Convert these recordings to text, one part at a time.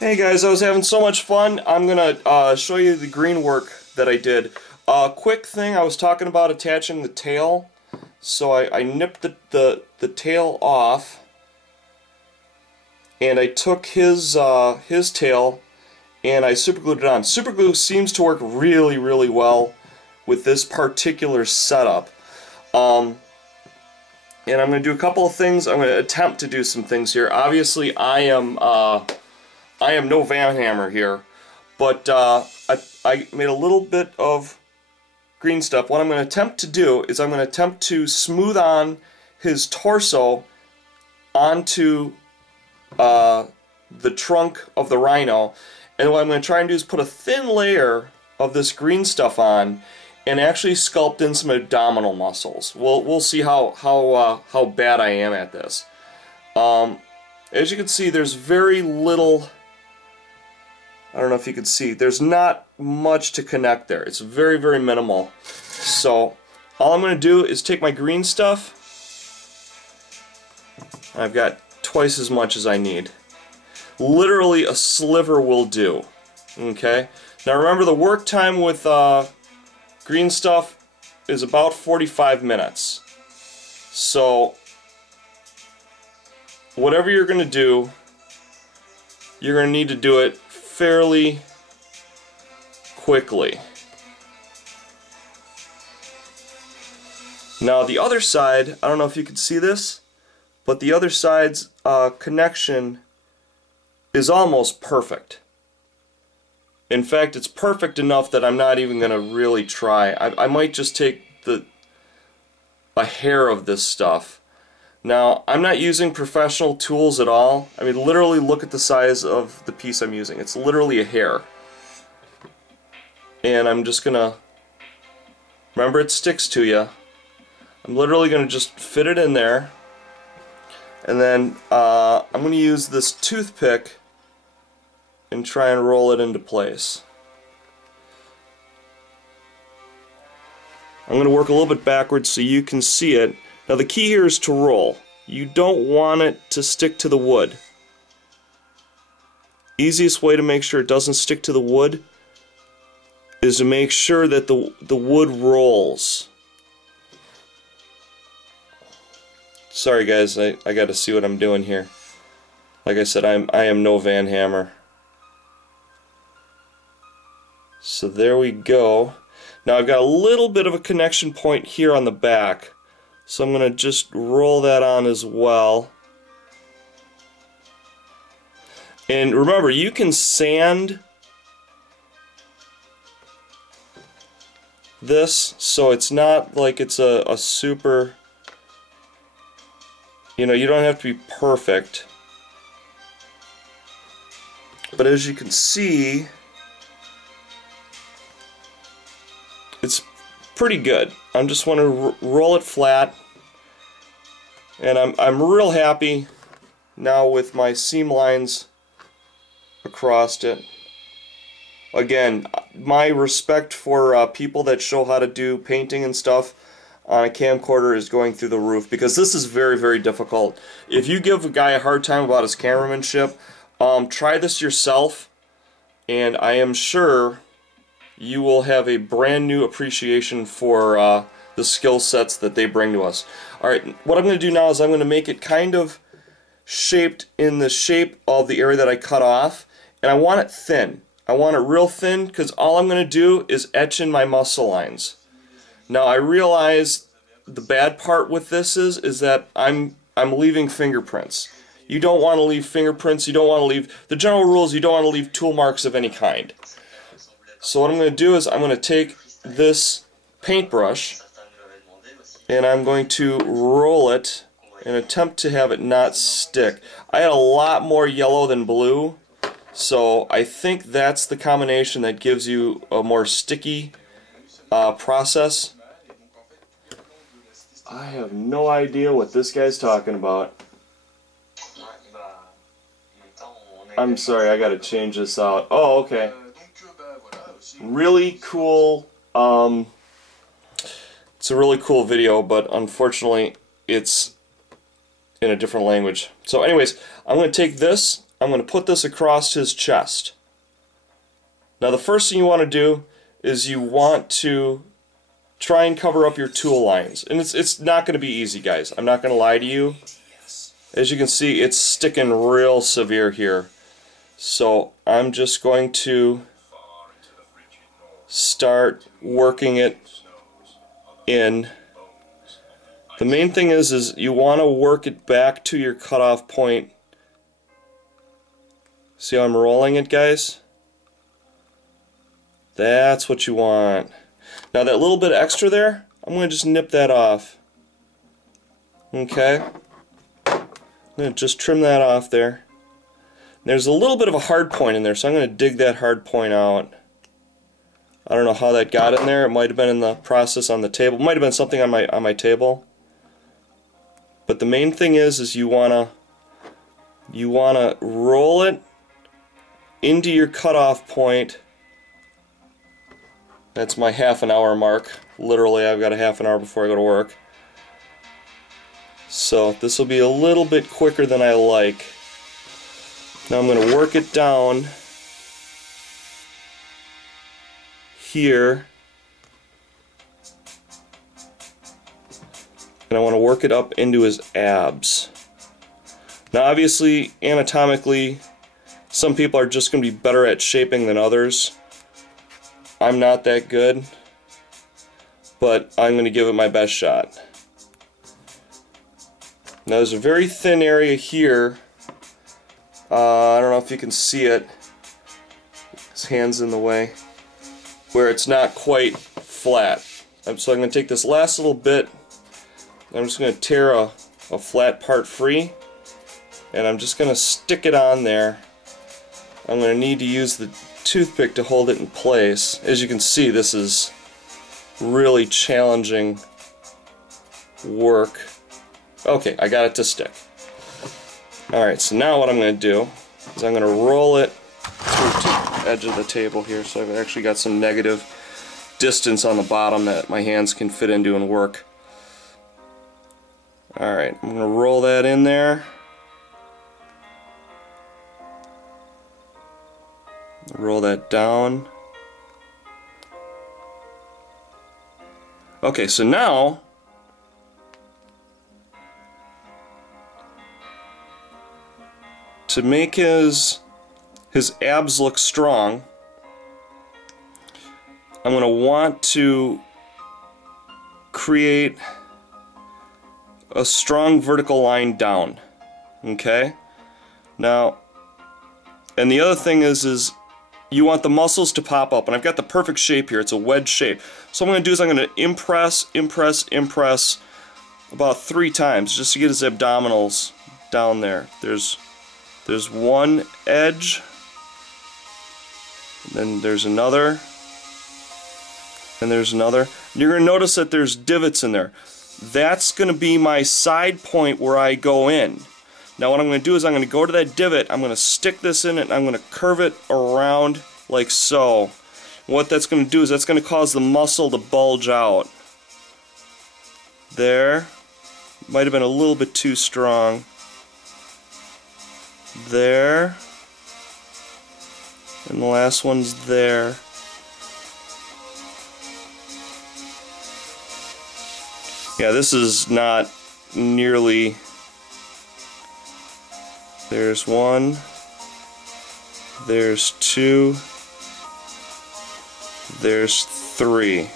Hey guys, I was having so much fun. I'm gonna show you the green work that I did. Quick thing, I was talking about attaching the tail. So I nipped the tail off, and I took his tail and I superglued it on. Superglue seems to work really well with this particular setup. And I'm going to do a couple of things. I'm going to attempt to do some things here. Obviously, I am no Van Hammer here, but I made a little bit of green stuff. What I'm going to attempt to do is I'm going to attempt to smooth on his torso onto the trunk of the rhino, and what I'm going to try and do is put a thin layer of this green stuff on and actually sculpt in some abdominal muscles. We'll see how bad I am at this. As you can see, there's very little. I don't know if you can see. There's not much to connect there. It's very minimal. So all I'm going to do is take my green stuff. I've got twice as much as I need. Literally a sliver will do. Okay. Now remember, the work time with green stuff is about 45 minutes. So whatever you're going to do, you're going to need to do it fairly quickly. Now the other side, I don't know if you can see this, but the other side's connection is almost perfect. In fact, it's perfect enough that I'm not even going to really try. I might just take a hair of this stuff. Now, I'm not using professional tools at all. I mean, literally look at the size of the piece I'm using. It's literally a hair. And I'm just going to, remember, it sticks to you. I'm literally going to just fit it in there. And then I'm going to use this toothpick and try and roll it into place. I'm going to work a little bit backwards so you can see it. Now the key here is to roll. You don't want it to stick to the wood. Easiest way to make sure it doesn't stick to the wood is to make sure that the wood rolls. Sorry guys, I got to see what I'm doing here. Like I said, I am no Van Hammer. So there we go. Now I've got a little bit of a connection point here on the back. So I'm going to just roll that on as well. And remember, you can sand this so it's not like it's a super, you know, you don't have to be perfect. But as you can see, it's pretty good. I just want to roll it flat, and I'm real happy now with my seam lines across it. Again, my respect for people that show how to do painting and stuff on a camcorder is going through the roof, because this is very difficult. If you give a guy a hard time about his cameramanship, try this yourself, and I am sure you will have a brand new appreciation for the skill sets that they bring to us. Alright, what I'm going to do now is I'm going to make it kind of shaped in the shape of the area that I cut off, and I want it thin. I want it real thin because all I'm going to do is etch in my muscle lines. Now I realize the bad part with this is that I'm leaving fingerprints. You don't want to leave fingerprints, you don't want to leave, the general rule is you don't want to leave tool marks of any kind. So what I'm going to do is I'm going to take this paintbrush and I'm going to roll it and attempt to have it not stick. I had a lot more yellow than blue, so I think that's the combination that gives you a more sticky process. I have no idea what this guy's talking about. I'm sorry, I gotta change this out. Oh, okay. Really cool. It's a really cool video, but unfortunately it's in a different language. So anyways, I'm going to take this I'm going to put this across his chest. Now the first thing you want to do is you want to try and cover up your tool lines. And it's not going to be easy, guys. I'm not going to lie to you. As you can see, it's sticking real severe here. So I'm just going to start working it in. The main thing is you want to work it back to your cutoff point. See how I'm rolling it, guys? That's what you want. Now that little bit extra there, I'm going to just nip that off. Okay? I'm going to just trim that off there. There's a little bit of a hard point in there, so I'm going to dig that hard point out. I don't know how that got in there. It might have been in the process on the table. It might have been something on my table. But the main thing is you wanna roll it into your cutoff point. That's my half an hour mark. Literally, I've got a half an hour before I go to work. So this will be a little bit quicker than I like. Now I'm going to work it down here. And I want to work it up into his abs. Now obviously, anatomically, some people are just going to be better at shaping than others. I'm not that good, but I'm going to give it my best shot. Now there's a very thin area here. I don't know if you can see it. His hand's in the way. Where it's not quite flat. So I'm going to take this last little bit. I'm just going to tear a flat part free. And I'm just going to stick it on there. I'm going to need to use the toothpick to hold it in place. As you can see, this is really challenging work. Okay, I got it to stick. Alright, so now what I'm going to do is I'm going to roll it to the edge of the table here, so I've actually got some negative distance on the bottom that my hands can fit into and work. Alright, I'm going to roll that in there. Roll that down. Okay, so now to make his abs look strong, I'm going to want to create a strong vertical line down. Okay? Now, and the other thing is you want the muscles to pop up, and I've got the perfect shape here. It's a wedge shape. So what I'm going to do is I'm going to impress about 3 times just to get his abdominals down there. There's one edge, and then there's another, and there's another. And you're going to notice that there's divots in there. That's going to be my side point where I go in. Now what I'm going to do is I'm going to go to that divot, I'm going to stick this in it, and I'm going to curve it around like so. What that's going to do is that's going to cause the muscle to bulge out. There. Might have been a little bit too strong. There. And the last one's there. Yeah, this is not nearly... There's 1, there's 2, there's 3.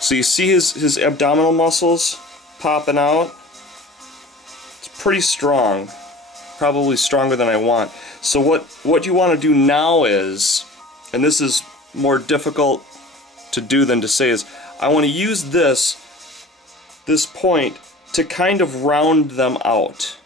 So you see his abdominal muscles popping out? It's pretty strong, probably stronger than I want. So what you want to do now is, and this is more difficult to do than to say, is I want to use this point to kind of round them out.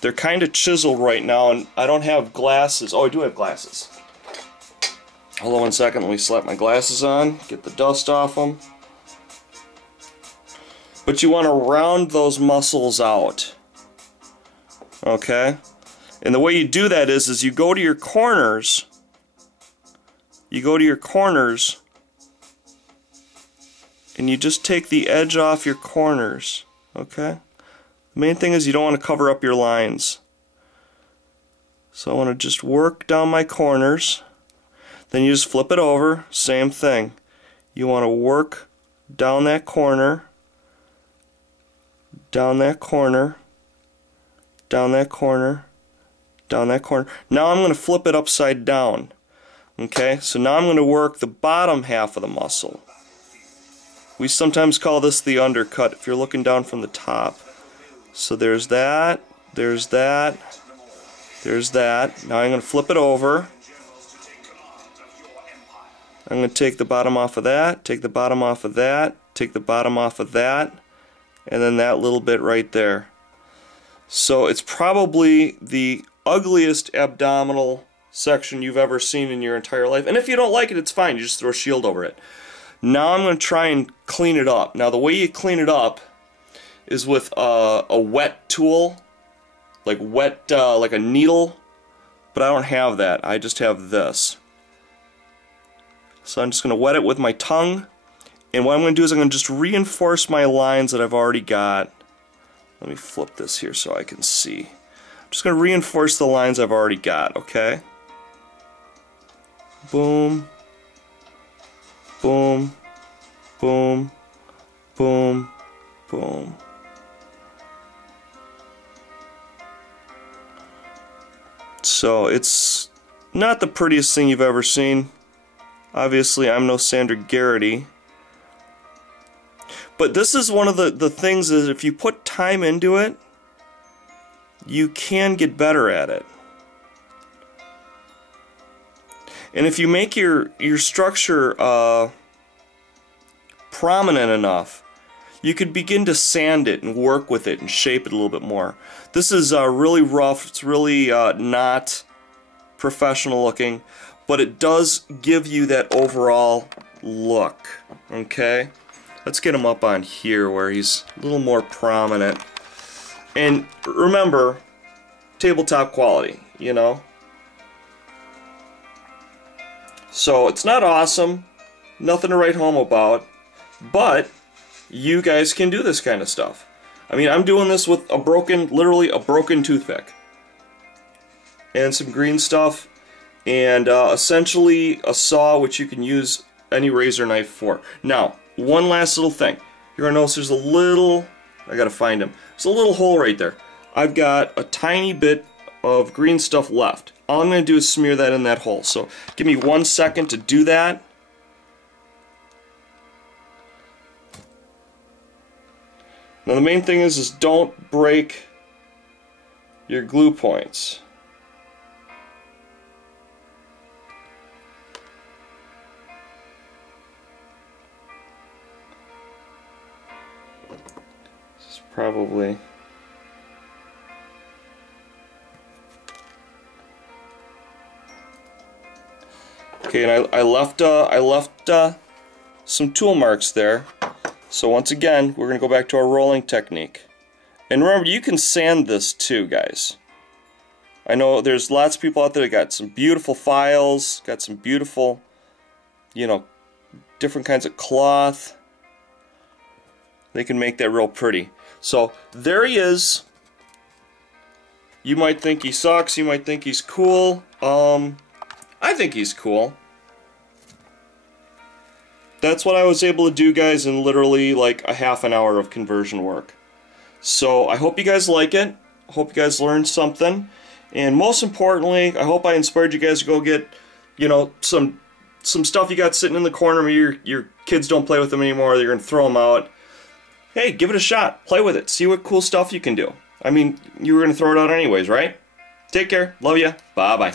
They're kind of chiseled right now, and I don't have glasses. Oh, I do have glasses. Hold on 1 second. Let me slap my glasses on, get the dust off them. But you want to round those muscles out. Okay? And the way you do that is you go to your corners. You go to your corners, and you just take the edge off your corners. Okay? The main thing is you don't want to cover up your lines. So I want to just work down my corners. Then you just flip it over, same thing. You want to work down that corner, down that corner, down that corner, down that corner. Now I'm going to flip it upside down. Okay, so now I'm going to work the bottom half of the muscle. We sometimes call this the undercut if you're looking down from the top. So there's that, there's that, there's that. Now I'm going to flip it over. I'm going to take the bottom off of that, take the bottom off of that, take the bottom off of that, and then that little bit right there. So it's probably the ugliest abdominal section you've ever seen in your entire life. And if you don't like it, it's fine. You just throw a shield over it. Now I'm going to try and clean it up. Now the way you clean it up is with a wet tool, like like a needle, but I don't have that. I just have this. So I'm just going to wet it with my tongue, and what I'm going to do is I'm going to just reinforce my lines that I've already got. Let me flip this here so I can see. I'm just going to reinforce the lines I've already got, okay? Boom, boom, boom, boom, boom. So it's not the prettiest thing you've ever seen. Obviously, I'm no Sandra Garrity. But this is one of the things is if you put time into it, you can get better at it. And if you make your structure prominent enough, you could begin to sand it and work with it and shape it a little bit more. This is really rough. It's really not professional looking, but it does give you that overall look. Okay? Let's get him up on here where he's a little more prominent. And remember, tabletop quality, you know? So it's not awesome, nothing to write home about, but you guys can do this kind of stuff. I mean, I'm doing this with a broken, literally a broken toothpick. And some green stuff. And essentially a saw which you can use any razor knife for. Now, one last little thing. You're going to notice there's a little, I got to find him, there's a little hole right there. I've got a tiny bit of green stuff left. All I'm going to do is smear that in that hole. So give me 1 second to do that. Now the main thing is don't break your glue points. This is probably okay, and I left some tool marks there. So once again, we're going to go back to our rolling technique. And remember, you can sand this too, guys. I know there's lots of people out there that got some beautiful files, got some beautiful, you know, different kinds of cloth. They can make that real pretty. So there he is. You might think he sucks, you might think he's cool. I think he's cool. That's what I was able to do, guys, in literally like a half an hour of conversion work. So I hope you guys like it. I hope you guys learned something. And most importantly, I hope I inspired you guys to go get, you know, some stuff you got sitting in the corner. Maybe your kids don't play with them anymore. They're going to throw them out. Hey, give it a shot. Play with it. See what cool stuff you can do. I mean, you were going to throw it out anyways, right? Take care. Love ya. Bye-bye.